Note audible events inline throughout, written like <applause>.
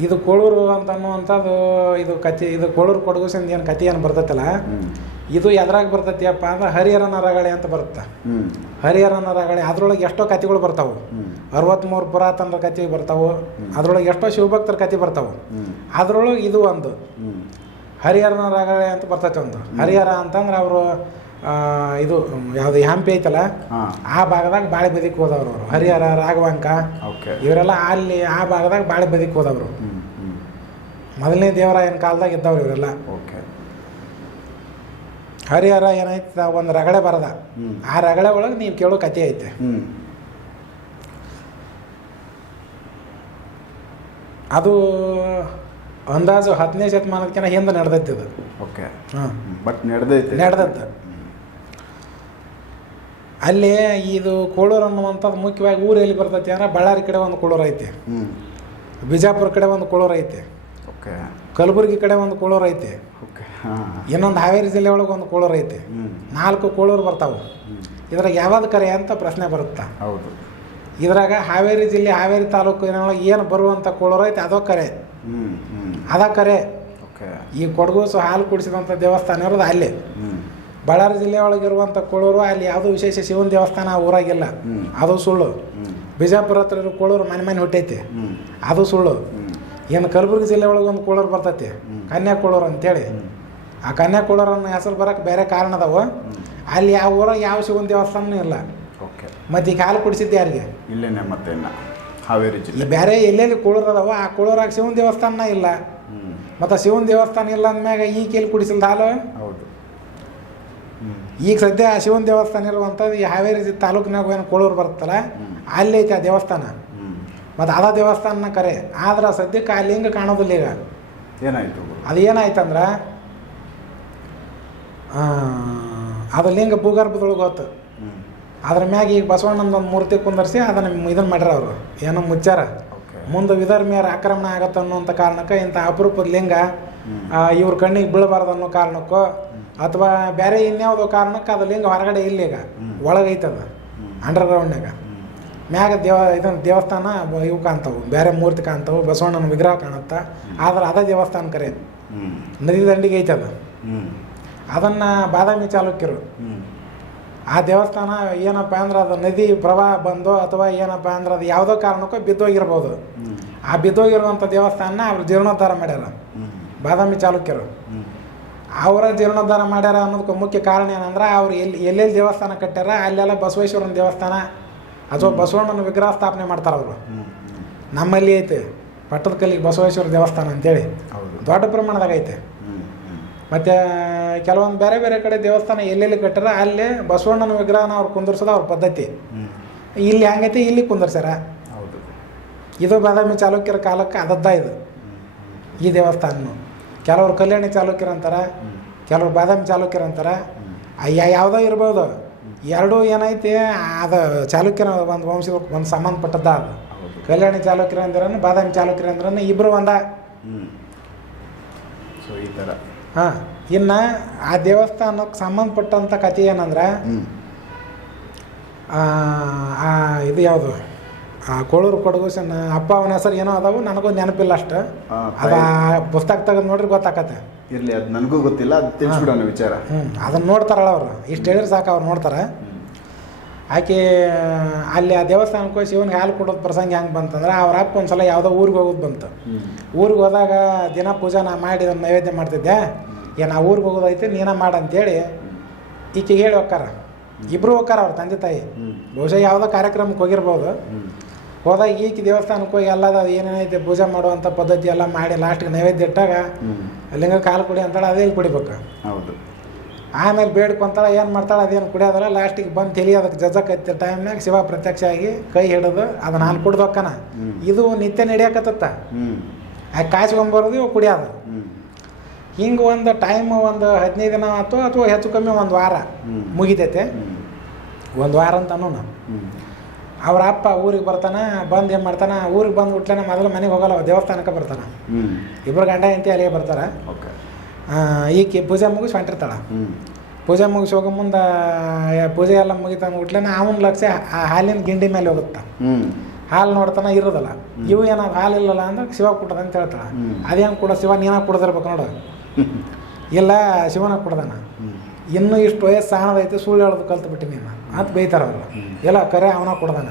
ಇದು ಕೋಳೂರು ಅಂತ ಅನ್ನುವಂಥದ್ದು ಇದು ಕತಿ ಇದು ಕೋಳೂರು ಕೊಡಗುಸಿಂದ ಏನು ಕತಿ ಏನು ಬರ್ತೈತಲ್ಲ? ಇದು ಎದ್ರಾಗ ಬರ್ತೈತಿಯಪ್ಪ ಅಂದ್ರೆ ಹರಿಹರ ರಗಳೆ ಅಂತ ಬರುತ್ತೆ. ಹರಿಹರ ಹರಿಹರನ ರಗಳೆ ಅದ್ರೊಳಗೆ ಎಷ್ಟೋ ಕತಿಗಳು ಬರ್ತಾವೆ. ಅರವತ್ಮೂರು ಅರವತ್ತ್ಮೂರು ಪುರಾತನರ ಕತಿ ಬರ್ತಾವೆ. ಅದ್ರೊಳಗೆ ಎಷ್ಟೋ ಶಿವಭಕ್ತರ ಕತೆ ಬರ್ತಾವೆ. ಅದರೊಳಗೆ ಇದು ಒಂದು. ಹರಿಹರ ಹರಿಹರನ ರಗಳೆ ಅಂತ ಬರ್ತೈತೆ ಒಂದು. ಹರಿಹರ ಅಂತಂದ್ರೆ ಅವರು ಇದು ಯಾವುದು ಹಂಪಿ ಐತಲ್ಲ? ಆ ಭಾಗದಾಗ ಬಾಳೆ ಬದಿಕ್ ಹೋದವ್ರು ಅವರು. ಹರಿಹರ ರಾಘವಾಂಕ. ಓಕೆ. ಇವರೆಲ್ಲ ಅಲ್ಲಿ ಆ ಭಾಗದಾಗ ಬಾಳೆ ಬದಿಕ್ ಹೋದವರು. ಮೊದಲನೇ ದೇವರಾಯನ ಕಾಲದಾಗ ಇದ್ದವ್ರು ಇವರೆಲ್ಲ. ಓಕೆ. ಹರಿಹರ ಏನಾಯ್ತು ಒಂದು ರಗಳೆ ಬರದ. ಆ ರಗಳೆ ಒಳಗೆ ನೀವು ಕೇಳೋ ಕತೆ ಐತೆ. ಅದು ಅಂದಾಜು ಹದಿನೈದು ಶತಮಾನದಕ್ಕಿಂತ ಹಿಂದೆ ನಡೆದೈತೆ ಅದು. ಓಕೆ. ಹಾಂ. ಬಟ್ ನಡೆದೈತೆ. ನಡೆದದ್ದು ಅಲ್ಲಿ ಇದು ಕೋಳೂರು ಅನ್ನುವಂಥದ್ದು ಮುಖ್ಯವಾಗಿ ಊರು ಎಲ್ಲಿ ಬರ್ತೈತಿ ಅಂದ್ರೆ ಬಳ್ಳಾರಿ ಕಡೆ ಒಂದು ಕೋಳೂರು ಐತಿ. ಬಿಜಾಪುರ ಕಡೆ ಒಂದು ಕೋಳೂರು ಐತಿ. ಓಕೆ. ಕಲಬುರಗಿ ಕಡೆ ಒಂದು ಕೋಳೂರು ಐತಿ. ಓಕೆ ಹಾ. ಇನ್ನೊಂದು ಹಾವೇರಿ ಜಿಲ್ಲೆ ಒಳಗೆ ಒಂದು ಕೋಳೂರು ಐತಿ. ನಾಲ್ಕು ಕೋಳೂರು ಬರ್ತಾವೆ. ಇದ್ರಾಗ ಯಾವ್ದು ಕರೆ ಅಂತ ಪ್ರಶ್ನೆ ಬರುತ್ತೆ? ಹೌದು. ಇದ್ರಾಗ ಹಾವೇರಿ ಜಿಲ್ಲೆ ಹಾವೇರಿ ತಾಲೂಕಿನೊಳಗೆ ಏನು ಬರುವಂಥ ಕೋಳೂರು ಐತೆ ಅದೋ ಕರೆ. ಅದ ಕರೆ. ಓಕೆ. ಈ ಕೊಡಗೂಸು ಹಾಲು ಕುಡಿಸಿದಂಥ ದೇವಸ್ಥಾನ ಇರೋದು ಅಲ್ಲೇ. ಬಳ್ಳಾರಿ ಜಿಲ್ಲೆ ಒಳಗಿರುವಂಥ ಕೊಳೂರು ಅಲ್ಲಿ ಯಾವುದೋ ವಿಶೇಷ ಶಿವನ ದೇವಸ್ಥಾನ ಆ ಊರಾಗಿಲ್ಲ. ಅದು ಸುಳ್ಳು. ಬಿಜಾಪುರ ಹತ್ರ ಇರೋ ಕೋಳೂರು ಮನೆ ಮನೆ ಹುಟ್ಟೈತೆ. ಅದು ಸುಳ್ಳು. ಏನು ಕಲಬುರಗಿ ಜಿಲ್ಲೆ ಒಳಗೆ ಒಂದು ಕೋಳೂರು ಬರ್ತೈತಿ. ಹ್ಮ್. ಕನ್ಯಾ ಕೋಳೂರು ಅಂತೇಳಿ ಆ ಕನ್ಯಾ ಕೋಳೂರು ಅನ್ನೋ ಹೆಸರು ಬರೋಕ್ಕೆ ಬೇರೆ ಕಾರಣ ಅದಾವ ಅಲ್ಲಿ ಯಾವ ಊರಾಗ ಯಾವ ಶಿವನ ದೇವಸ್ಥಾನನೂ ಇಲ್ಲ. ಓಕೆ. ಮತ್ತು ಈಗ ಹಾಲು ಕುಡಿಸಿದ್ದೆ ಯಾರಿಗೆ? ಇಲ್ಲೇನೆ ಮತ್ತೆ ಹಾವೇರಿ ಜಿಲ್ಲೆ. ಬೇರೆ ಎಲ್ಲೆಲ್ಲಿ ಕೋಳೂರು ಅದಾವ ಆ ಕೋಳೂರಾಗ ಶಿವನ ದೇವಸ್ಥಾನ ಇಲ್ಲ. ಮತ್ತೆ ಶಿವನ ದೇವಸ್ಥಾನ ಇಲ್ಲ ಅಂದ್ಮ್ಯಾಗ ಈ ಕೇಳಿ ಕುಡಿಸಿಲ್ದ ಹಾಲು? ಈಗ ಸದ್ಯ ಆ ಶಿವನ ದೇವಸ್ಥಾನ ಇರುವಂಥದ್ದು ಈ ಹಾವೇರಿ ತಾಲೂಕಿನಾಗ ಏನು ಕೋಳೂರು ಬರುತ್ತಲ್ಲ. ಅಲ್ಲಿ ಐತೆ ಆ ದೇವಸ್ಥಾನ. ಮತ್ತು ಅದ ದೇವಸ್ಥಾನ ಕರೆ. ಆದ್ರೆ ಸದ್ಯಕ್ಕೆ ಅಲ್ಲಿ ಲಿಂಗ ಕಾಣೋದಿಲ್ಲ ಈಗ. ಏನಾಯ್ತು ಅದು ಏನಾಯ್ತಂದ್ರೆ ಅದು ಲಿಂಗ ಭೂಗರ್ಭದೊಳಗೆ ಹೋತು. ಅದ್ರ ಮ್ಯಾಗ ಈಗ ಬಸವಣ್ಣನ ಒಂದು ಮೂರ್ತಿ ಕುಂದರ್ಸಿ ಅದನ್ನು ಇದನ್ನು ಮಾಡ್ಯಾರ ಅವರು. ಏನೋ ಮುಚ್ಚಾರ ಮುಂದೆ ವಿಧರ್ಮಿಯರ ಆಕ್ರಮಣ ಆಗತ್ತೆ ಅನ್ನುವಂಥ ಕಾರಣಕ್ಕೆ ಇಂಥ ಅಪರೂಪದ ಲಿಂಗ ಇವ್ರ ಕಣ್ಣಿಗೆ ಬೀಳಬಾರ್ದು ಅನ್ನೋ ಕಾರಣಕ್ಕೋ ಅಥವಾ ಬೇರೆ ಇನ್ಯಾವುದೋ ಕಾರಣಕ್ಕೆ ಅದು ಲಿಂಗ ಹೊರಗಡೆ ಇಲ್ಲ ಈಗ. ಒಳಗೈತದ. ಅಂಡರ್ ಅಂಡರ್ಗ್ರೌಂಡ್ನಾಗ ಮ್ಯಾಗ ದೇವ ಇದನ್ನು ದೇವಸ್ಥಾನ ಇವು ಕಾಣ್ತಾವು. ಬೇರೆ ಮೂರ್ತಿ ಕಾಣ್ತಾವು. ಬಸವಣ್ಣನ ವಿಗ್ರಹ ಕಾಣುತ್ತ. ಆದ್ರೆ ಅದೇ ದೇವಸ್ಥಾನ ಕರೆ ನದಿ ದಂಡಿಗೆ ಐತದ. ಅದನ್ನ ಬಾದಾಮಿ ಚಾಲುಕ್ಯರು. ಆ ದೇವಸ್ಥಾನ ಏನಪ್ಪ ಅಂದ್ರೆ ಅದು ನದಿ ಪ್ರವಾಹ ಬಂದು ಅಥವಾ ಏನಪ್ಪ ಅಂದ್ರೆ ಅದು ಯಾವುದೋ ಕಾರಣಕ್ಕೂ ಬಿದ್ದೋಗಿರ್ಬೋದು. ಆ ಬಿದ್ದೋಗಿರುವಂಥ ದೇವಸ್ಥಾನ ಅವ್ರು ಜೀರ್ಣೋದ್ಧಾರ ಮಾಡ್ಯಾರ. ಬಾದಾಮಿ ಚಾಲುಕ್ಯರು. ಅವರ ಜೀರ್ಣೋದ್ಧಾರ ಮಾಡ್ಯಾರ ಅನ್ನೋದಕ್ಕೆ ಮುಖ್ಯ ಕಾರಣ ಏನಂದ್ರೆ ಅವ್ರು ಎಲ್ಲಿ ಎಲ್ಲೆಲ್ಲಿ ದೇವಸ್ಥಾನ ಕಟ್ಟ್ಯಾರ ಅಲ್ಲೆಲ್ಲ ಬಸವೇಶ್ವರನ ದೇವಸ್ಥಾನ ಅಥವಾ ಬಸವಣ್ಣನ ವಿಗ್ರಹ ಸ್ಥಾಪನೆ ಮಾಡ್ತಾರೆ ಅವರು. ನಮ್ಮಲ್ಲಿ ಐತೆ ಪಟ್ಟದ ಕಲ್ಲಿಗೆ ಬಸವೇಶ್ವರ ದೇವಸ್ಥಾನ ಅಂತೇಳಿ. ದೊಡ್ಡ ಪ್ರಮಾಣದಾಗ ಐತೆ. ಮತ್ತು ಕೆಲವೊಂದು ಬೇರೆ ಬೇರೆ ಕಡೆ ದೇವಸ್ಥಾನ ಎಲ್ಲೆಲ್ಲಿ ಕಟ್ಟಾರ ಅಲ್ಲೇ ಬಸವಣ್ಣನ ವಿಗ್ರಹನ ಅವ್ರು ಕುಂದರ್ಸೋದು ಅವ್ರ ಪದ್ಧತಿ. ಇಲ್ಲಿ ಹೆಂಗೈತಿ ಇಲ್ಲಿ ಕುಂದರ್ಸ್ಯಾರ. ಹೌದು. ಇದು ಬಾದಾಮಿ ಚಾಲುಕ್ಯರ ಕಾಲಕ್ಕೆ ಅದದ್ದ ಇದು. ಈ ದೇವಸ್ಥಾನ ಕೆಲವ್ರು ಕಲ್ಯಾಣಿ ಚಾಲುಕ್ಯರು ಅಂತಾರೆ ಕೆಲವರು ಬಾದಾಮಿ ಚಾಲುಕ್ಯರು ಅಂತಾರೆ ಅಯ್ಯ ಯಾವುದೋ ಇರ್ಬೋದು. ಎರಡೂ ಏನೈತಿ ಅದು ಚಾಲುಕ್ಯನ ಒಂದು ವಂಶ ಒಂದು ಸಂಬಂಧಪಟ್ಟದ್ದ ಅದು. ಕಲ್ಯಾಣಿ ಚಾಲುಕ್ಯರು ಅಂದ್ರೆ ಬಾದಾಮಿ ಚಾಲುಕ್ಯರು ಅಂದ್ರೆ ಇಬ್ಬರು ಒಂದ. ಹಾ ಸೊ ಈ ಥರ ಹಾಂ ಇನ್ನು ಆ ದೇವಸ್ಥಾನಕ್ಕೆ ಸಂಬಂಧಪಟ್ಟಂಥ ಕಥೆ ಏನಂದ್ರೆ ಇದು ಯಾವುದು? ಆ ಕೋಳೂರು ಕೊಡಗು ಸಣ್ಣ ಅಪ್ಪ ಅವನ ಹೆಸರು ಏನೋ ಅದಾವು ನನಗೂ ನೆನಪಿಲ್ಲ ಅಷ್ಟು. ಅದ ಪುಸ್ತಕ ತೆಗೆದು ನೋಡ್ರಿ ಗೊತ್ತಾಕತ್ತೆ. ಇರ್ಲಿ ಅದು ನನಗೂ ಗೊತ್ತಿಲ್ಲ ಅದು ತಿಳಿಸ್ಬಿಡೋಣ ವಿಚಾರ. ಹ್ಞೂ ಅದನ್ನು ನೋಡ್ತಾರಲ್ಲ ಅವರು. ಇಷ್ಟು ಹೇಳಿದ್ರೆ ಸಾಕು ಅವ್ರು ನೋಡ್ತಾರೆ. ಆಕೆ ಅಲ್ಲಿ ಆ ದೇವಸ್ಥಾನಕ್ಕೆ ಹೋಗಿ ಶಿವನಿಗೆ ಹಾಲು ಕೊಡೋದು ಪ್ರಸಂಗ ಹೆಂಗೆ ಬಂತಂದ್ರೆ ಅವ್ರ ಅಪ್ಪ ಒಂದು ಸಲ ಯಾವುದೋ ಊರಿಗೆ ಹೋಗೋದು ಬಂತು. ಊರಿಗೆ ಹೋದಾಗ ದಿನ ಪೂಜೆ ನಾ ಮಾಡಿ ಅದನ್ನ ನೈವೇದ್ಯ ಮಾಡ್ತಿದ್ದೆ. ಏ ನಾ ಊರಿಗೆ ಹೋಗೋದೈತೆ ನೀನ ಮಾಡಂತೇಳಿ ಈಕೆಗೆ ಹೇಳಿ ಹೋಕ್ಕಾರ. ಇಬ್ಬರು ಹೋಕ್ಕಾರ ಅವ್ರ ತಂದೆ ತಾಯಿ. ಬಹುಶಃ ಯಾವುದೋ ಕಾರ್ಯಕ್ರಮಕ್ಕೆ ಹೋಗಿರ್ಬೋದು. ಹೋದಾಗ ಈಕೆ ದೇವಸ್ಥಾನಕ್ಕೆ ಹೋಗಿ ಎಲ್ಲದ ಏನೇನೈತೆ ಪೂಜೆ ಮಾಡುವಂಥ ಪದ್ಧತಿ ಎಲ್ಲ ಮಾಡಿ ಲಾಸ್ಟ್ಗೆ ನೈವೇದ್ಯ ಇಟ್ಟಾಗ ಅಲ್ಲಿಂಗ ಲಿಂಗ ಕಾಲು ಕುಡಿ ಅಂತಾಳೆ ಅದೇ ಕುಡಿಬೇಕು. ಹೌದು. ಆಮೇಲೆ ಬೇಡ್ಕೊಂತಾಳೆ ಏನು ಮಾಡ್ತಾಳೆ ಅದೇನು ಕುಡಿಯೋದಲ್ಲ ಲಾಸ್ಟಿಗೆ ಬಂದು ತಿಳಿ ಅದಕ್ಕೆ ಜಜ್ಜಕತ್ತಿರ ಟೈಮ್ನಾಗ ಶಿವ ಪ್ರತ್ಯಕ್ಷ ಆಗಿ ಕೈ ಹಿಡಿದು ಅದು ನಾನು ಕುಡ್ದು ಹೋಕ್ಕನ ಇದು ನಿತ್ಯ ನಡೆಯಕತ್ತ ಆ ಕಾಯ್ಸ್ಕೊಂಬರೋದು ಇವು ಕುಡಿಯೋದು. ಹಿಂಗೆ ಒಂದು ಟೈಮ್ ಒಂದು ಹದಿನೈದು ದಿನ ಆಯ್ತು ಅಥವಾ ಹೆಚ್ಚು ಕಮ್ಮಿ ಒಂದು ವಾರ. ಮುಗಿತೈತೆ. ಒಂದು ವಾರ ಅಂತ ಹ್ಮ್. ಅವ್ರ ಅಪ್ಪ ಊರಿಗೆ ಬರ್ತಾನೆ ಬಂದು ಏನು ಮಾಡ್ತಾನೆ ಊರಿಗೆ ಬಂದು ಬಿಟ್ಲೇನೆ ಮೊದಲು ಮನೆಗೆ ಹೋಗಲ್ಲ ದೇವಸ್ಥಾನಕ್ಕೆ ಬರ್ತಾನೆ. ಇಬ್ಬರು ಗಂಡ ಹೆಂಡತಿ ಅಲ್ಲಿಗೆ ಬರ್ತಾರೆ. ಈಕೆ ಪೂಜೆ ಮುಗಿಸಿ ಹೊಂಟಿರ್ತಾಳೆ ಪೂಜೆ ಮುಗಿಸಿ ಹೋಗೋ ಮುಂದೆ ಪೂಜೆ ಎಲ್ಲ ಮುಗಿತ ಬಿಟ್ಲೇನೆ ಅವನ ಲಕ್ಷ ಆ ಹಾಲಿನ ಗಿಂಡಿ ಮೇಲೆ ಹೋಗುತ್ತೆ. ಹಾಲು ನೋಡ್ತಾನ ಇರೋದಲ್ಲ. ಇವು ಏನಾದ್ರು ಹಾಲು ಇಲ್ಲಲ್ಲ ಅಂದ್ರೆ ಶಿವ ಕೊಟ್ಟದ ಅಂತ ಹೇಳ್ತಾಳ. ಅದೇನು ಕೂಡ ಶಿವ ನೀನ ಕುಡ್ದಿರ್ಬೇಕು ನೋಡು. <laughs> ಇಲ್ಲ ಶಿವನ ಕುಡ್ದಾನ. ಇನ್ನೂ ಇಷ್ಟು ವಯಸ್ಸು ಸಾಣದೈತೆ ಸುಳ್ಳು ಹೇಳೋದು ಕಲ್ತು ಬಿಟ್ಟು ನೀನು ಅಂತ ಬೈತಾರವ್ರು ಎಲ್ಲ ಕರೆ ಅವನ ಕೊಡ್ದಾನ.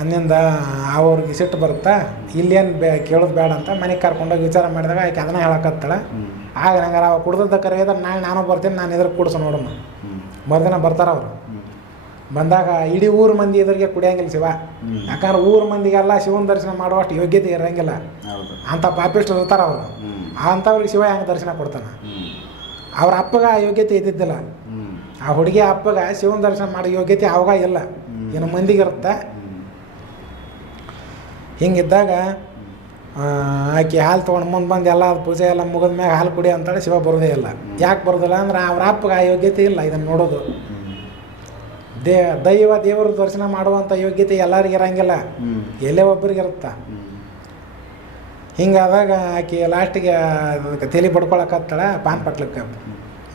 ಅಂದಿಂದ ಅವ್ರಿಗೆ ಸಿಟ್ಟು ಬರುತ್ತಾ ಇಲ್ಲೇನು ಬೇ ಕೇಳೋದು ಬೇಡ ಅಂತ ಮನೆಗೆ ಕರ್ಕೊಂಡೋಗಿ ವಿಚಾರ ಮಾಡಿದಾಗ ಆಕೆ ಅದನ್ನ ಹೇಳಕತ್ತಾಳ. ಆಗ ನಂಗೆ ಅವ ಕುಡ್ದದ್ದ ಕರೆ ಇದ್ರೆ ನಾಳೆ ನಾನು ಬರ್ತೀನಿ ನಾನು ಇದ್ರ ಕುಡ್ಸ ನೋಡಮ್ಮ. ಹ್ಮ್. ಮರುದಿನ ಬರ್ತಾರ ಅವರು. ಬಂದಾಗ ಇಡೀ ಊರು ಮಂದಿ ಎದುರಿಗೆ ಕುಡಿಯಂಗಿಲ್ಲ ಶಿವ. ಯಾಕಂದ್ರೆ ಊರು ಮಂದಿಗೆಲ್ಲ ಶಿವನ ದರ್ಶನ ಮಾಡುವಷ್ಟು ಯೋಗ್ಯತೆ ಇರಂಗಿಲ್ಲ. ಅಂತ ಅಂಥ ಪಾಪಿಷ್ಟು ಇರ್ತಾರ ಅವರು. ಅಂಥವ್ರಿಗೆ ಶಿವ ಹೆಂಗೆ ದರ್ಶನ ಕೊಡ್ತಾನೆ. ಅವ್ರ ಅಪ್ಪಗ ಆ ಯೋಗ್ಯತೆ ಇದ್ದಿದ್ದಿಲ್ಲ. ಆ ಹುಡುಗಿ ಅಪ್ಪಗ ಶಿವನ ದರ್ಶನ ಮಾಡೋ ಯೋಗ್ಯತೆ ಅವಾಗ ಇಲ್ಲ. ಏನು ಮಂದಿಗೆ ಇರುತ್ತೆ. ಹಿಂಗಿದ್ದಾಗ ಆಕೆ ಹಾಲು ತೊಗೊಂಡು ಮುಂದೆ ಬಂದು ಎಲ್ಲ ಪೂಜೆ ಎಲ್ಲ ಮುಗಿದ ಮ್ಯಾಗ ಹಾಲು ಕುಡಿ ಅಂತೇಳಿ ಶಿವ ಬರೋದೇ ಇಲ್ಲ. ಯಾಕೆ ಬರೋದಿಲ್ಲ ಅಂದ್ರೆ ಅವ್ರ ಅಪ್ಪಗೆ ಆ ಯೋಗ್ಯತೆ ಇಲ್ಲ ಇದನ್ನು ನೋಡೋದು. ದೇ ದೈವ ದೇವರು ದರ್ಶನ ಮಾಡುವಂಥ ಯೋಗ್ಯತೆ ಎಲ್ಲರಿಗೂ ಇರಂಗಿಲ್ಲ. ಎಲ್ಲೇ ಒಬ್ಬರಿಗೆ ಇರುತ್ತೆ. ಹಿಂಗಾದಾಗ ಆಕೆ ಲಾಸ್ಟಿಗೆ ಅದಕ್ಕೆ ತಲೆ ಬಡ್ಕೊಳಕತ್ತಾಳ ಪಾನ್ ಪಟ್ಲಕ್ಕೆ.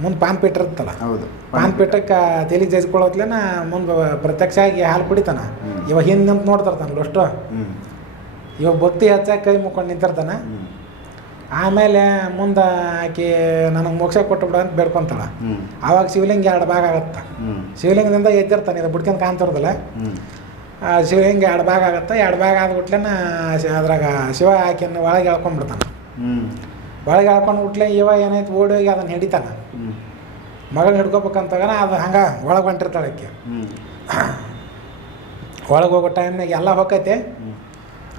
ಮುಂದೆ ಪಾನ್ ಪಿಟ್ಟಿರುತ್ತಲ್ಲ ಹೌದು. ಪಾನ್ ಪಿಟ್ಟಕ್ಕೆ ತಲೆ ಜಜ್ಕೊಳ್ಳೋತ್ಲೇನ ಮುಂದೆ ಪ್ರತ್ಯಕ್ಷ ಆಗಿ ಹಾಲು ಕುಡಿತಾನ. ಇವ ಇವಾಗ ಹಿಂದೆ ನಿಂತು ನೋಡ್ತಿರ್ತಾನಲ್ಲ ಅಷ್ಟು ಇವ ಇವಾಗ ಭಕ್ತಿ ಹೆಚ್ಚಾಗಿ ಕೈ ಮುಕ್ಕೊಂಡು ನಿಂತಿರ್ತಾನ. ಆಮೇಲೆ ಮುಂದೆ ಆಕೆ ನನಗೆ ಮೋಕ್ಷ ಕೊಟ್ಟು ಬಿಡ ಅಂತ ಬೇಡ್ಕೊಂತಾಳ. ಆವಾಗ ಶಿವಲಿಂಗ ಎರಡು ಭಾಗ ಆಗತ್ತೆ. ಶಿವಲಿಂಗದಿಂದ ಎದ್ದಿರ್ತಾನೆ ಇದು ಬಿಡ್ಕೊಂಡು ಕಾಣ್ತಿರೋದಿಲ್ಲ. ಹ್ಮ್. ಶಿವ ಹಿಂಗೆ ಎರಡು ಭಾಗ ಆಗುತ್ತೆ ಎರಡು ಭಾಗ ಆದ್ಬಿಟ್ಲೇನ ಅದ್ರಾಗ ಶಿವ ಹಾಕಿ ಒಳಗೆ ಎಳ್ಕೊಂಡ್ಬಿಡ್ತಾನೆ ಹ್ಞೂ ಒಳಗೆ ಎಳ್ಕೊಂಡು ಬಿಟ್ಲೆ ಇವ ಏನಾಯ್ತು ಓಡಿ ಹೋಗಿ ಅದನ್ನು ಹಿಡಿತಾನೆ ಮಗಳು ಹಿಡ್ಕೋಬೇಕಂತಾಗ ಅದು ಹಂಗೆ ಒಳಗೆ ಹೊಂಟಿರ್ತಾಳೆ ಆಕೆ. ಒಳಗೆ ಹೋಗೋ ಟೈಮ್ನಾಗ ಎಲ್ಲ ಹೋಗೈತೆ.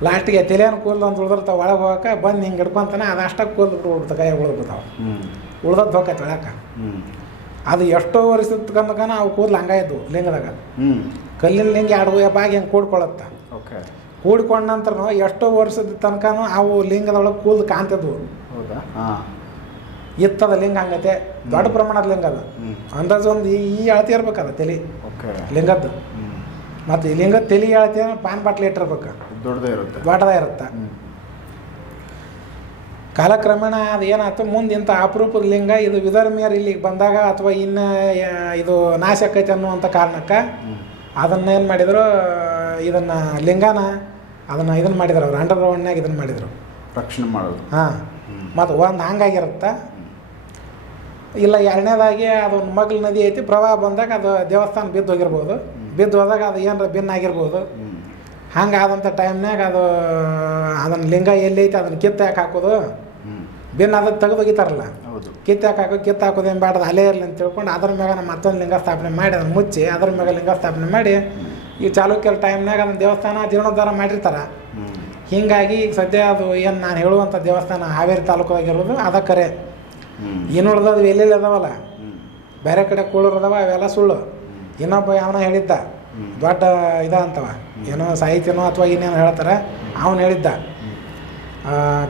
ಲಾಸ್ಟಿಗೆ ತಲೆಯನ್ನು ಕೂದಲು ಅಂತ ಉಳ್ದಿರ್ತಾವೆ ಒಳಗೆ ಹೋಗಕ್ಕೆ ಬಂದು ಹಿಂಗೆ ಹಿಡ್ಕೊಂತಾನೆ ಅದು ಅಷ್ಟಕ್ಕೆ ಕೂದಲು ಬಿಟ್ಬಿಡ್ತಾವೆ ಕೈ ಉಳ್ದ್ಬಿಡ್ತಾವೆ ಹ್ಮ್. ಉಳ್ದದ್ದು ಹೋಗೈತೆ ಒಳಕ್ಕೆ. ಅದು ಎಷ್ಟೋ ವರ್ಷದ ತನಕನ ಅವು ಕೂದಲು ಹಂಗಾಯ್ತು ಲಿಂಗದಾಗ ಕಲ್ಲಿನ ಲಿಂಗ ಎರಡು ಬಾಗಿ ಹಿಂಗೆ ಕೂಡ್ಕೊಳತ್ತೆ? ಓಕೆ. ಕೂಡ್ಕೊಂಡ ನಂತರ ಎಷ್ಟೋ ವರ್ಷದ ತನಕನೂ ಅವು ಲಿಂಗದೊಳಗೆ ಕೂದಲು ಕಾಣ್ತಿದ್ವು. ಹೌದಾ? ಹಾ. ಇತ್ತದ ಲಿಂಗ ಹಂಗತೆ ದೊಡ್ಡ ಪ್ರಮಾಣದ ಲಿಂಗ ಅದ. ಅಂದಾಜು ಒಂದು ಈ ಅಳತಿ ಅಳತೆ ಇರ್ಬೇಕದ ತಲೆ. ಓಕೆ. ಲಿಂಗದ್ದು. ಮತ್ತು ಈ ಲಿಂಗದ ತಲೆ ಅಂದ್ರೆ ಪಾನ್ ಬಾಟ್ಲಿ ಇಟ್ಟಿರ್ಬೇಕು. ದೊಡ್ಡದೇ ಇರುತ್ತೆ. ದೊಡ್ಡದ ಇರುತ್ತೆ. ಕಾಲಕ್ರಮೇಣ ಅದು ಏನಾಯ್ತು? ಮುಂದೆ ಇಂಥ ಅಪರೂಪದ ಲಿಂಗ ಇದು ವಿಧರ್ಮಿಯರು ಇಲ್ಲಿಗೆ ಬಂದಾಗ ಅಥವಾ ಇನ್ನು ಇದು ನಾಶ ಆಕೈತೆ ಅನ್ನುವಂಥ ಕಾರಣಕ್ಕೆ ಹ್ಮ್. ಅದನ್ನ ಏನು ಮಾಡಿದ್ರು ಇದನ್ನು ಲಿಂಗಾನ ಅದನ್ನು ಇದನ್ನು ಮಾಡಿದ್ರು ಅವ್ರು ಅಂಡರ್ ಗ್ರೌಂಡ್ನಾಗ ಇದನ್ನು ಮಾಡಿದರು ರಕ್ಷಣೆ ಮಾಡೋದು ಹಾಂ. ಮತ್ತು ಒಂದು ಹಂಗಾಗಿರುತ್ತೆ ಇಲ್ಲ ಎರಡನೇದಾಗಿ ಅದು ಮಗ್ಲ ನದಿ ಐತಿ ಪ್ರವಾಹ ಬಂದಾಗ ಅದು ದೇವಸ್ಥಾನ ಬಿದ್ದು ಹೋಗಿರ್ಬೋದು ಬಿದ್ದು ಹೋದಾಗ ಅದು ಏನಾರ ಭಿನ್ನ ಆಗಿರ್ಬೋದು. ಹಂಗಾದಂಥ ಟೈಮ್ನಾಗ ಅದು ಅದನ್ನು ಲಿಂಗ ಎಲ್ಲೈತಿ ಅದನ್ನು ಕಿತ್ತು ಯಾಕೆ ಹಾಕೋದು ಭಿನ್ನ ಅದಕ್ಕೆ ತೆಗೆದು ಒಗಿತಾರಲ್ಲ ಹೌದು. ಕಿತ್ತು ಬೇಡದ? ಅಲ್ಲೇ ಇರಲಿ ಅಂತ ತಿಳ್ಕೊಂಡು ಅದ್ರ ಮ್ಯಾಗ ನಮ್ಮ ಮತ್ತೊಂದು ಲಿಂಗ ಸ್ಥಾಪನೆ ಮಾಡಿ ಅದನ್ನು ಮುಚ್ಚಿ ಅದ್ರ ಮ್ಯಾಗ ಲಿಂಗ ಸ್ಥಾಪನೆ ಮಾಡಿ ಈ ಚಾಲುಕ್ಯರ ಟೈಮ್ನಾಗ ಅದನ್ನು ದೇವಸ್ಥಾನ ಜೀರ್ಣೋದ್ಧಾರ ಮಾಡಿರ್ತಾರೆ. ಹೀಗಾಗಿ ಈಗ ಸದ್ಯ ಅದು ಏನು ನಾನು ಹೇಳುವಂಥ ದೇವಸ್ಥಾನ ಹಾವೇರಿ ತಾಲೂಕಾಗಿರೋದು ಅದ ಕರೆ. ಏನು ಉಳ್ದದು ಎಲ್ಲೆಲ್ಲಿ ಅದಾವಲ್ಲ? ಬೇರೆ ಕಡೆ ಕೂಳೂರು ಅದಾವ ಅವೆಲ್ಲ ಸುಳ್ಳು. ಇನ್ನೊಬ್ಬ ಯಾವನ ಹೇಳಿದ್ದ. ದೊಡ್ಡ ಇದ ಅಂತವ. ಏನೋ ಸಾಹಿತ್ಯನೋ ಅಥವಾ ಇನ್ನೇನು ಹೇಳ್ತಾರೆ. ಅವನು ಹೇಳಿದ್ದ.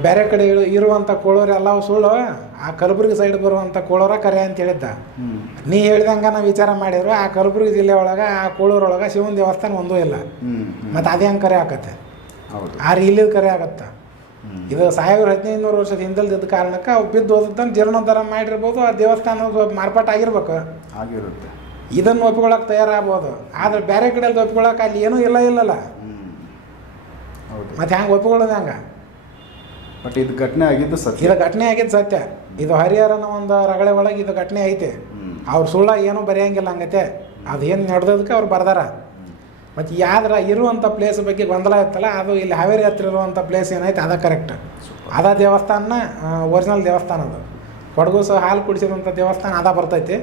ಬೇರೆ ಕಡೆ ಇರು- ಇರುವಂಥ ಕೋಳೋರು ಎಲ್ಲವೂ ಸುಳ್ಳು. ಆ ಕಲಬುರಗಿ ಸೈಡ್ ಬರುವಂಥ ಕೋಳೋರ ಕರೆ ಅಂತ ಹೇಳಿದ್ದ. ನೀ ಹೇಳ್ದಂಗೆ ನಾವು ವಿಚಾರ ಮಾಡಿದ್ರು ಆ ಕಲಬುರಗಿ ಜಿಲ್ಲೆ ಒಳಗೆ ಆ ಕೋಳೂರೊಳಗೆ ಶಿವನ ದೇವಸ್ಥಾನ ಒಂದೂ ಇಲ್ಲ. ಮತ್ತು ಅದೇ ಹಂಗೆ ಕರೆ ಆಕತ್ತೆ ಹೌದು. ಆರು ಇಲ್ಲಿದ ಕರೆ ಆಗತ್ತೆ. ಇದು ಸಾವಿರ ಹದಿನೈದು ನೂರು ವರ್ಷದ ಹಿಂದಲ್ದಿದ್ದ ಕಾರಣಕ್ಕೆ ಅವು ಬಿದ್ದು ಹೋದಂತ ಜೀರ್ಣೋದ್ಧಾರ ಮಾಡಿರ್ಬೋದು ಆ ದೇವಸ್ಥಾನ ಮಾರ್ಪಾಟ ಆಗಿರ್ಬೇಕು. ಆಗಿರುತ್ತೆ. ಇದನ್ನು ಒಪ್ಕೊಳಕ್ಕೆ ತಯಾರಾಗ್ಬೋದು. ಆದ್ರೆ ಬೇರೆ ಕಡೆಯಲ್ಲಿ ಒಪ್ಕೊಳಕ್ಕೆ ಅಲ್ಲಿ ಏನೂ ಇಲ್ಲ ಇಲ್ಲಲ್ಲ. ಮತ್ತೆ ಹೆಂಗೆ ಒಪ್ಕೊಳ್ಳೋದು ಹಂಗೆ? ಬಟ್ ಇದು ಘಟನೆ ಆಗಿದ್ದು ಸತ್ಯ. ಇದು ಘಟನೆ ಆಗಿದ್ದು ಸತ್ಯ. ಇದು ಹರಿಹರನ ಒಂದು ರಗಳೆ ಒಳಗೆ ಇದು ಘಟನೆ ಐತೆ. ಅವ್ರು ಸುಳ್ಳ ಏನೂ ಬರೆಯಂಗಿಲ್ಲ ಹಂಗತೆ. ಅದೇನು ನಡೆದದಕ್ಕೆ ಅವ್ರು ಬರ್ದಾರ. ಮತ್ತು ಯಾವ್ದ್ರ ಇರುವಂಥ ಪ್ಲೇಸ್ ಬಗ್ಗೆ ಗೊಂದಲ ಇತ್ತಲ್ಲ ಅದು ಇಲ್ಲಿ ಹಾವೇರಿ ಹತ್ತಿರ ಇರುವಂಥ ಪ್ಲೇಸ್ ಏನೈತೆ ಅದ ಕರೆಕ್ಟ್ ಅದ ದೇವಸ್ಥಾನ ಒರಿಜಿನಲ್ ದೇವಸ್ಥಾನ ಅದು. ಕೊಡಗು ಸಹ ಹಾಲು ಕುಡಿಸಿರುವಂಥ ದೇವಸ್ಥಾನ ಅದ ಬರ್ತೈತಿ.